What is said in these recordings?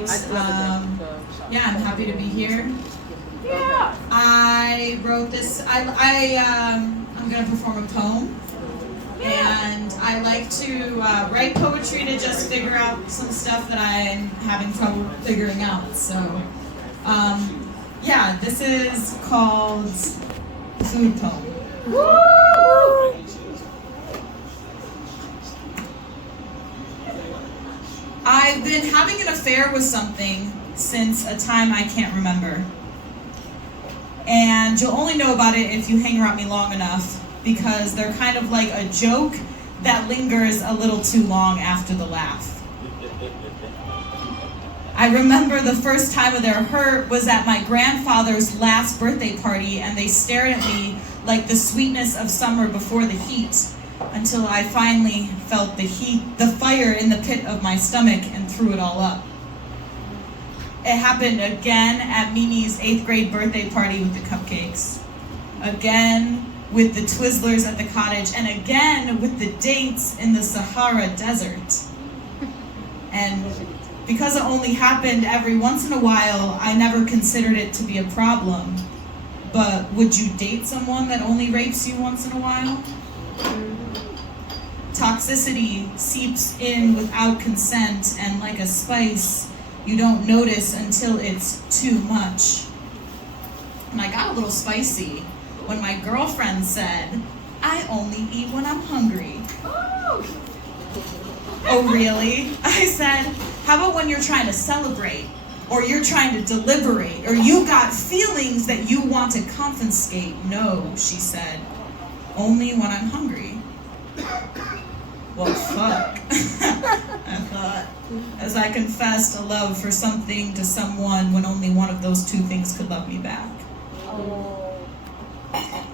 tonight. Yeah, I'm happy to be here. Yeah. I wrote this. I'm going to perform a poem. And I like to write poetry to just figure out some stuff that I'm having trouble figuring out. So, yeah, this is called Food Poem. Woo! I've been having an affair with something since a time I can't remember. And you'll only know about it if you hang around me long enough, because they're kind of like a joke that lingers a little too long after the laugh. I remember the first time of their hurt was at my grandfather's last birthday party, and they stared at me like the sweetness of summer before the heat, until I finally felt the fire in the pit of my stomach and threw it all up. It happened again at Mimi's 8th grade birthday party with the cupcakes. Again with the twizzlers at the cottage, and again with the dates in the Sahara Desert. And because it only happened every once in a while, I never considered it to be a problem. But would you date someone that only rapes you once in a while? Toxicity seeps in without consent, and like a spice, you don't notice until it's too much. And I got a little spicy when my girlfriend said, "I only eat when I'm hungry." Oh, really? I said, how about when you're trying to celebrate, or you're trying to deliberate, or you got feelings that you want to confiscate? No, she said, only when I'm hungry. Well, fuck. I thought, as I confessed a love for something to someone when only one of those two things could love me back.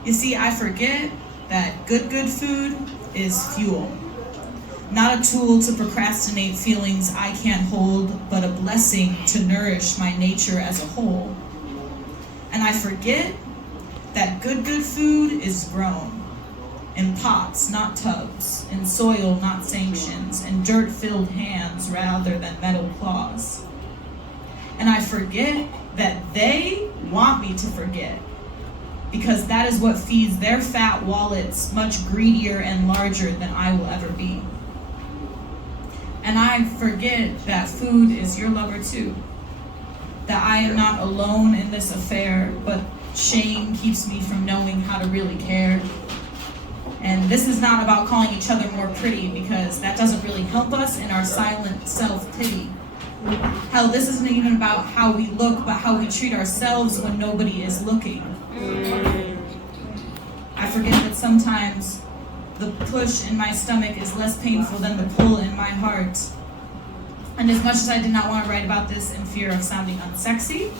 You see, I forget that good food is fuel. Not a tool to procrastinate feelings I can't hold, but a blessing to nourish my nature as a whole. And I forget that good food is grown in pots, not tubs, in soil, not sanctions, in dirt-filled hands rather than metal claws. And I forget that they want me to forget, because that is what feeds their fat wallets much greedier and larger than I will ever be. And I forget that food is your lover too, that I am not alone in this affair, but shame keeps me from knowing how to really care. And this is not about calling each other more pretty, because that doesn't really help us in our silent self-pity. Hell, this isn't even about how we look, but how we treat ourselves when nobody is looking. I forget that sometimes the push in my stomach is less painful than the pull in my heart. And as much as I did not want to write about this in fear of sounding unsexy,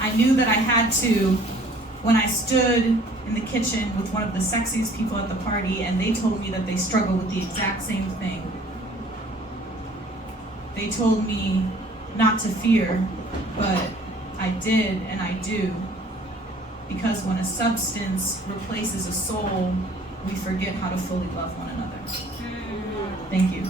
I knew that I had to when I stood in the kitchen with one of the sexiest people at the party, and they told me that they struggle with the exact same thing. They told me not to fear, but I did and I do. Because when a substance replaces a soul, we forget how to fully love one another. Thank you.